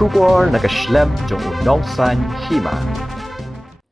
Shubor nakaslem jong unongsan hima.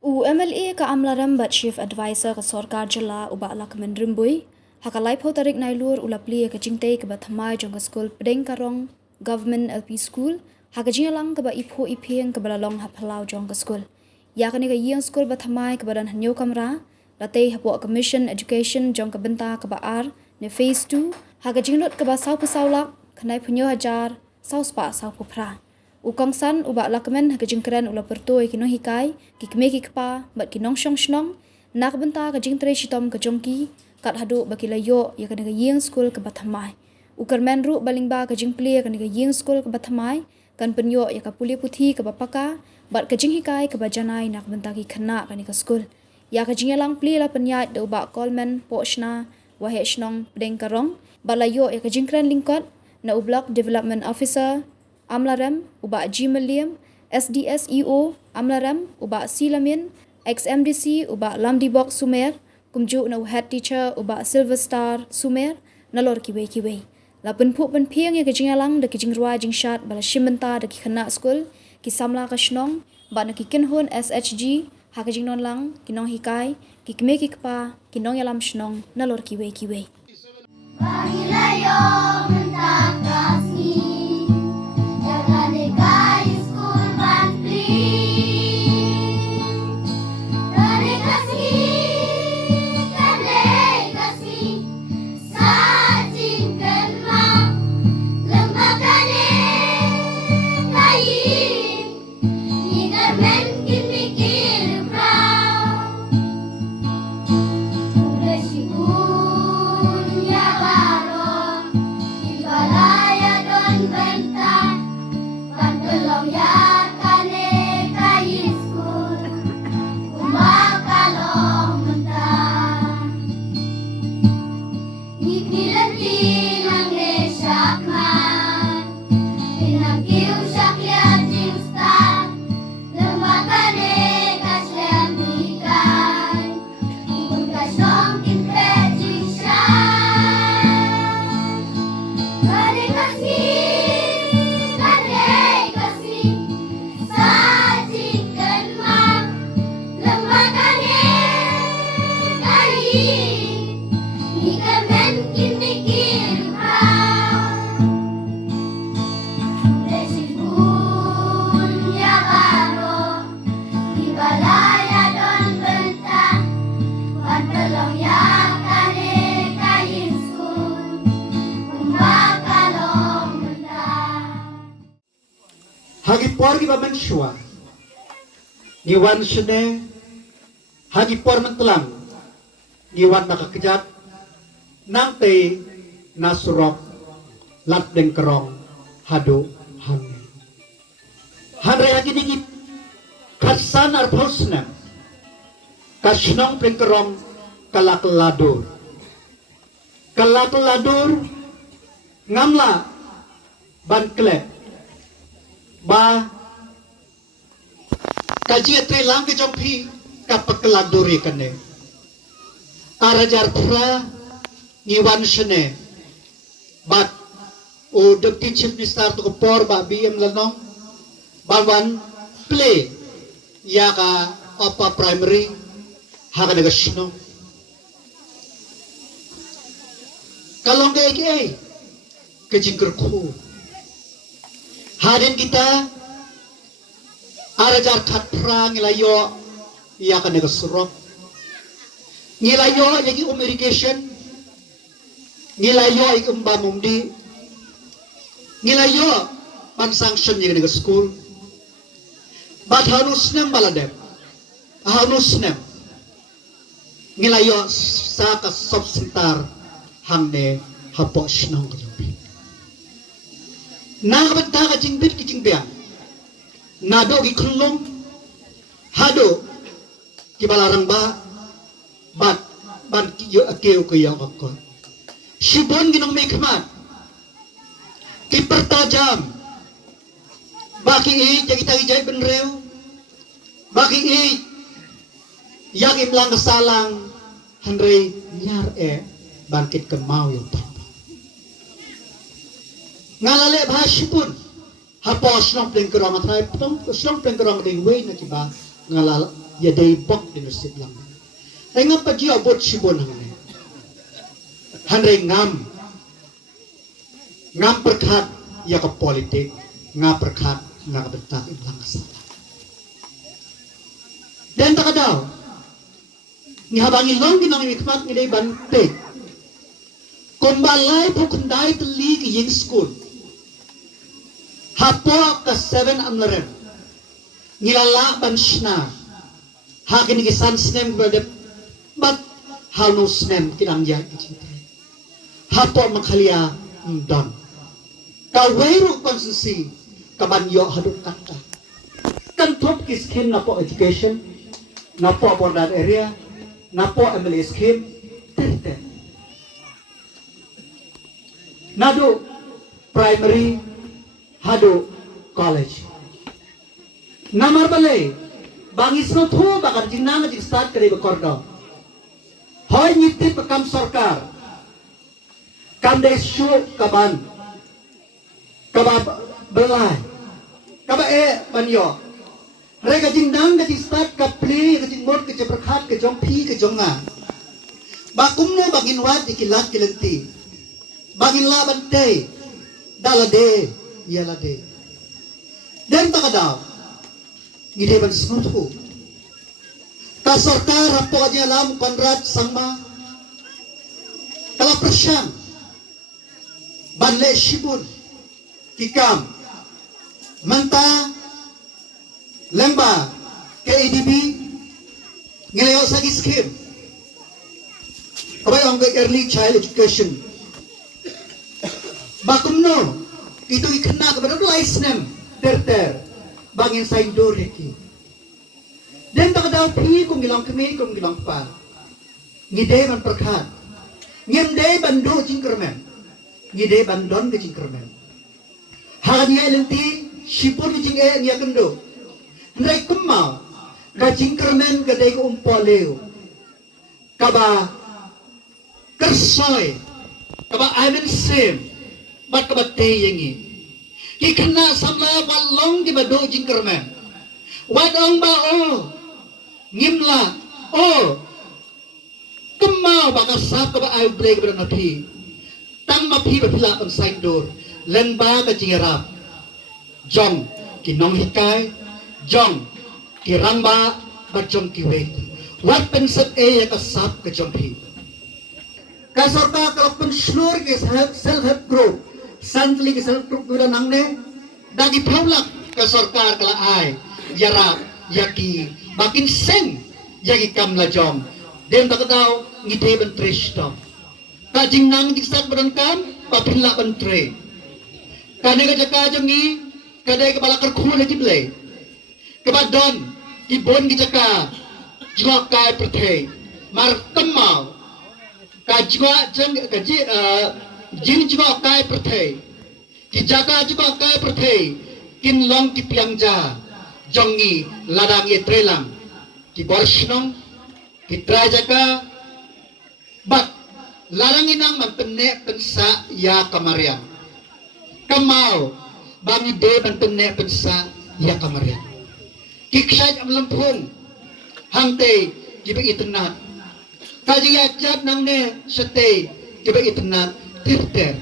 MLA ka amlaram bat Chief Advisor ka Sarkar Jala uba Lakman Rimbui hakalai pho tarik nailur ulapli ka jingtei ka bathamai jong ka school Pedeng Karong Government LP School hakajingalang ka ba ipho ipheng ka balalong haphalau jong ka school ya kani ka yeng school bathamai ka badan hanyo kamra latei hapo commission education jong ka benta ka ba ar ne phase 2 hakajinglot ka ba sau pasaulak kanai phunyo hajar sau spa sau phra Ukongsan uba lakmen hakajingkran ula pertoi kino hikai kikme kikpa bat kinong shong shnong nak benta kajing tre shitom kajongki kat hadu bakilayo ya kana yeng school ke bathamai ukarmen ru balingba kajing pli kana yeng school ke bathamai kan penyo ya ka puli puthi ke bapaka bat kajing hikai ke bajanai nak benta ki khana kana ka school ya kajing lang pli la penyat de uba kolmen pochna wahe shnong Pedeng Karong balayo ya kajingkran lingkot na block development officer Amlaram uba Jimaliam, SDSEO Amlaram uba Silamin, XMDC uba Lamdibok Sumer, kumju na head teacher uba Silver Star Sumer, nalor kiwe. Lapun pu pen piang ya kejingalang da kijingrua jingshat bala shimenta da kikana school, kisamla kashnong, ba na kikinhun SHG, hakajingnon lang, kinong hikai, kikme kikpa, kinong yalam shnong, nalor kiwe. Hagi por ki baban shua ni wan shne hagi por mentlang ni wan nakakejat nang te nasrok lat Pedeng Karong hadu han hagi ni kasan ar phosna kashnong Pedeng Karong kalak ladur ngamla ban klep ba kaji tre lang ke jompi kapak laduri kane arajar pra niwan shne bat o deputy chief minister to por ba BM lanong bawan play ya ka upper primary haga naga shino kalong ke kejingker ko Hadin kita arajar katra ngilayo iya kan negasrok ngilayo lagi irrigation ngilayo ikumba mumdi ngilayo pan sanction yang negas school bat hanusnem baladem hanusnem ngilayo sa ka subsentar hamne hapos nang kajubi Nagabanta ka jingbit kijingbiang nado gi kulong hado kibalarang ba bat ban kiyo akeo kuya akon shibon ginong may kamat kipertajam baki jagi tagi jay benrew baki yang imlang kesalang Henry nyar bangkit kemau yung papa ngalale bahasipun Hapo snong pleng kerong atrai snong pleng kerong ding way na kiba ngalal ya day bok din sit lang. Ay nga pa jiya bot sibon hangane. Hanre ngam perkat ya ka politik nga perkat nga kabentak iblang kasala. Dan tak daw ni habangi long ginang mikmat ni day bante. Kumbalay po kundai teli ki ying school. Hapo ka 7 amlarem. Ngilala ban shna. Hakin ki san snem berde but how no snem kinang ya ki. Hapo makhalia don. Ka wero konsensi ka banyo haduk kata. Kan top ki scheme na po education, na po border area, na po MLA scheme, terte. Nado primary, hado college. Namar balay, bangis no thu bakar jinna jing start kare bakordo. Hoy niti pakam sarkar. Kam de shu kaban. Kaba belai. Kaba banyo. Mereka jindang ke start ke play ke jingmor ke jeperkat ke jong pi ke jonga. Bakumno bangin wat dikilat kilenti. Bangin la bante. Dalade, yalade. Dan tak ada. Ngide ban smutu. Ka sarkar hapo aja lam konrad sangma. Kala persyang. Banle shibun. Kikam. Manta. Lemba. KADB. Ngelayo sagi scheme. Kabay ang early child education. Bakumno. Itu ikena kepada laisnem. Ter. Bangin sain doreki. Dan tak ada pi kung gilang kemi kung gilang pa. Ngide man perkat. Ngende bando jingkermen. Ngide bandon ke jingkermen. Hanya lenti sipur ke jingke ngia kendo. Hendai kemau ka jingkermen ke dai ko umpoleu. Kaba kersoy. Kaba amen sem. Bat kaba te yengi. Ki kena samla walong di bado jingkermen. Wadong ba o. Ngimla o. Kemau baka sap kaba ayu blek ber napi. Tang mapi bapila on sign door. Lenba ka jingerap. Jong ki nong hikai. Jong ki ramba ba jong ki wek. Wat pensat ya ka sap ka jong pi. Ka sorta ka pen slur ki self help group. Santli ki self group gura nangne dagi paulak ka sorkar kala ai yara yaki makin seng yaki kam la jom dem tak daw ngide ben tristo ka jingnang jiksak badan kam papilla ben tre kane ka jaka jongi kadai ka balakar khul jible ka badon ki bon ki jaka jwa kai prathe mar kamau ka jwa jang ka ji jin jwa kai prathe ki jaka jwa kai prathe kin long ki piangja jongi ladang ye trelang ki borshnong ki trajaka bat ladang inang mantene pensa ya kamarian kamau bangi de mantene pensa ya kamarian ki ksaj am lampung hangte ki be itnat kaji ya jat nang ne sete ki be itnat tirter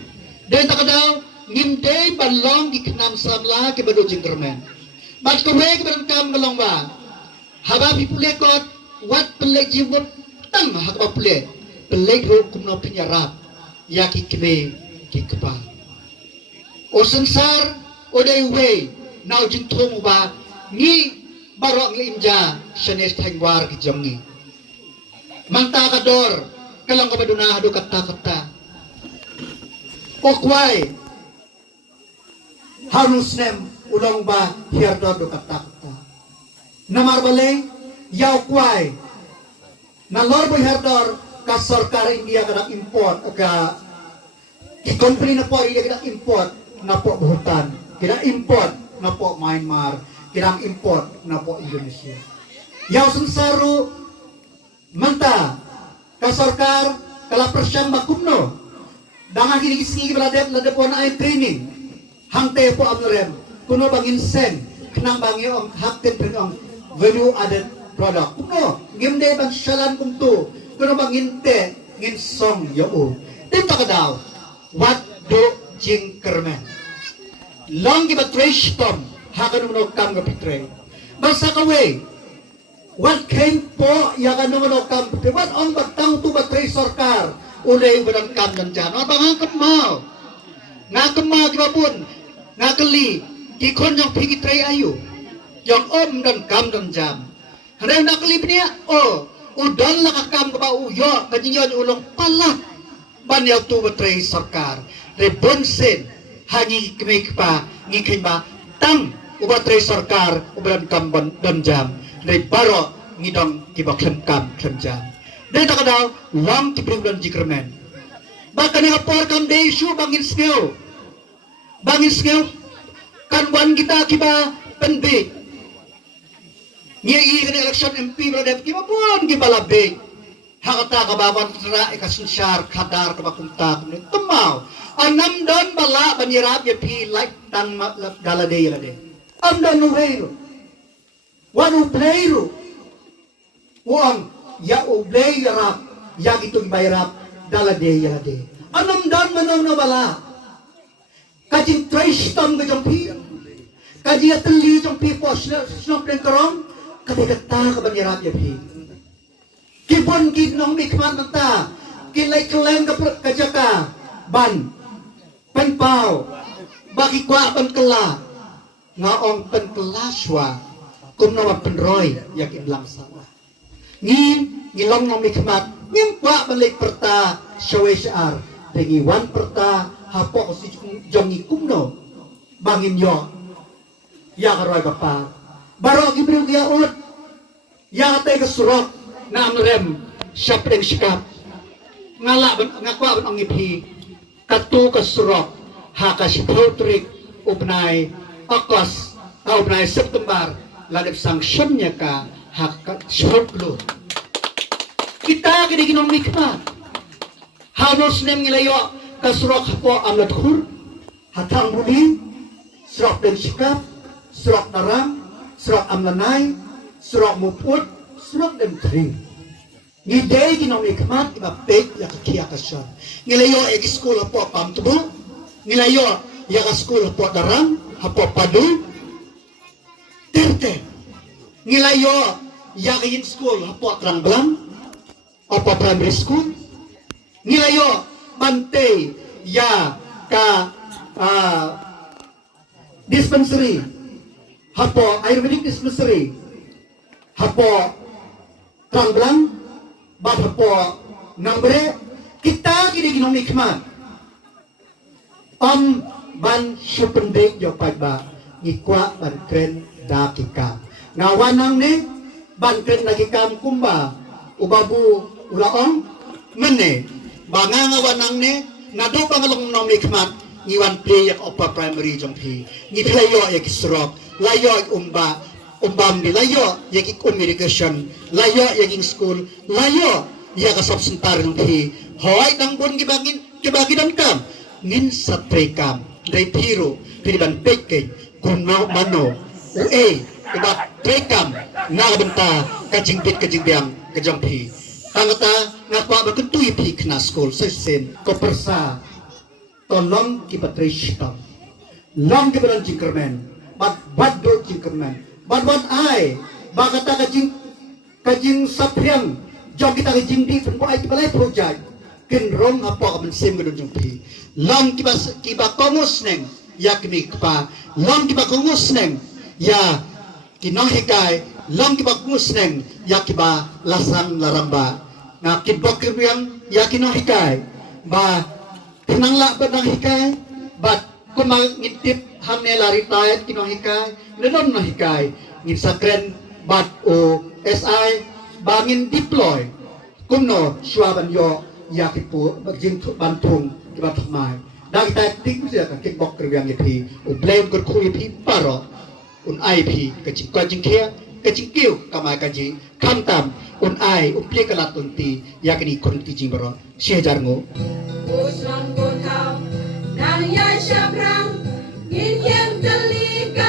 de takadaw ngimde balong ki knam samla ki bado jingkermen mas ko weg berangkam galong ba haba pipule kot wat pelek jiwot tang hak pule pelek ro kumno pinyarap ya ki kebe ki keba o sensar o dai we nau jingthom ba ni barok limja senes thangwar ki jongi manta kador kalang kabaduna hadu kata okwai harus nem ulang ba hiardor do kata namar baleng yaw kwai na lor bo hiardor ka sarkar India kada import ka ki company na po iya kada import na po Bhutan kada import na po Myanmar kada import na po Indonesia yaw sensaru manta ka sarkar kala persyang bakumno dangan kini kisngi balade po na ay training hangte po amrem kuno bangin sen kenang bangi ong hakten ong value added product kuno ngimde bang shalan kumtu kuno bangin te ngin song yo dito ka daw what do jing kermen long giba trash tom hakan uno kam ga pitre basa ka way what came po yakan uno kam pitre what on batang tu batray sarkar ulay uban kam dan jan abang angkat mau ngakema gibapun ngakeli di kon yang pergi tray ayu yang dan kam dan jam hari ngakeli punya udan lah kakam ke bau yo kajingan ulong palat banyak tu batray sarkar rebon sen hanyi kemikpa ngikimba tang ubatray sarkar uban kam dan jam rebaro ngidong kiba klem jam dan tak ada lang kipriblan jikermen bahkan yang apor kam de isu bangin skill kan wan kita kiba penbe ngi kan election MP berada kiba pun kiba labe hakata kabawan tera ikasunsyar kadar kabakunta temau anam don bala banyirap ya pi like tan dalade yalade amdan nuhero wanu playro uang ya ublay yarap ya gitu bayrap dalade yalade anam don manong na bala kajing trash tam ke jampi kaji atli jampi pos snop den karong kade kata ka banyirat ya pi kibon kinong mikmat mata kilay keleng ka kajaka ban penpau bagi kwa penkela ngaong penkela swa kumno penroy yakin langsung ngilong ng mikmat ngim kwa balik perta syawe syar tengi wan perta hapo si jongi kumno bangin yo ya karoy kapa baro gibril giaot ya tay kasurok na amrem syapeng sikap ngala ngakwa ang ipi katu kasurok haka si potrik ubnay akos ubnay September ladep sangsiyonnya ka haka syoklo kita kini ginong mikmat halos nem ngilayo kasurok hapo amlat khur hatang buli surok dan sikap surok narang surok amlanay surok muput surok dan kering ngidey ginong ikmat iba pek ya kakia kasyon ngilayo eki school hapo pamtubo ngilayo ya ka school hapo darang hapo padu terte ngilayo ya kayin school hapo Trangbalang hapo primary school ngilayo bante ya ka dispensary hapo Ayurvedic dispensary hapo Trangbalang bat hapo Nambre kita kini ginong ikmat ban syupendek yo pagba ngikwa ban kren dakika ngawanang ne ban kren dakika kumba ubabu ulaong mene banganga wanang ne nado pangalong nom nikmat ngiwan play yak opa primary jongpi ngi layo yak isrok layo yak umbam di layo yak communication layo yak school layo yak subsentar jongpi hoy nang bon gibagi dan kam ngin satrekam dai piro piliban peke kuno mano ue iba trekam nagabenta kajingpit kajingbiang kajongpi tangata ngakwa berkentui pi kena school sesen kopersa tolong kipatrish tam long kiparan jingkermen but what do jingkermen but what I bagata kajing sapriang jom kita kajing di pun ai kibalai project kinrong apa kamen sim gedung jumpi long kiba kongus neng yakni kpa long kiba kongus neng ya kinohikai long kiba kongus neng yakiba lasang laramba na kibok yang yakin hikai ba tenanglah benang hikai ba kumang ngitip hamne lari tayat kino hikai lenon na hikai ngin sakren bat o SI bangin deploy kumno swaban yo yakipu bagjing bantung kibat mai dagi tay tik sia ka kibok yang ipi o blame kur khu ipi paro un IP kajing kia kajing kiu kamai kaji kantam un ai upli kalat tunti yakni kunti jimbaro sejarngo Uslang kau nang ya syabrang ngin yang telika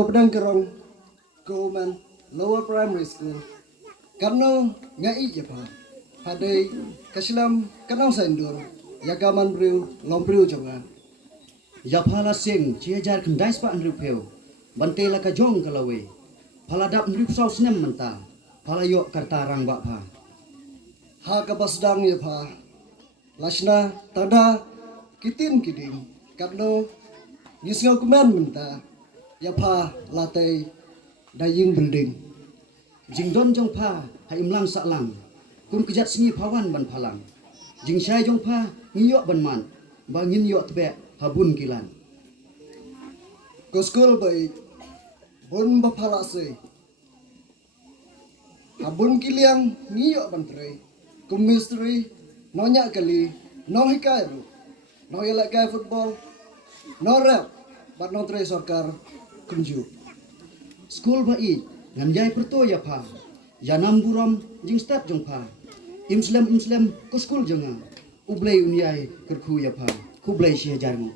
Ko Pedang Kerong Government Lower Primary School. Karena ngai je pa. Hadai kasilam kanau saindur. Yagaman briu lombriu jongan. Ya phala sing ciajar kendais pa andru peu. Bante la ka jong kalawe. Phala dap ndrip sau snem menta. Phala yok kartarang ba pa. Ha ka basdang ye pa. Lasna tada kitin kidim. Karena yisngau kuman minta. Ya pa latai daying building. Jingdon jong pha ha imlang saklang. Kun kejat sengi pawan ban phalang. Jing syai jong pha ngiyok ban man. Ba ngin yok tebe habun kilan. Ko school baik. Bun bapala se. Abun kiliang ngiyok ban tre. Ko misteri nonya kali no hikai ru. No yelak kai football. No rap. But no tre sorkar kunju. School ba i ngam jai perto ya pha. Ya nam buram jing start jong pha. Imslam ko school jonga. Ublai unyai kerku ya pha. Ku blai ciajar ngo.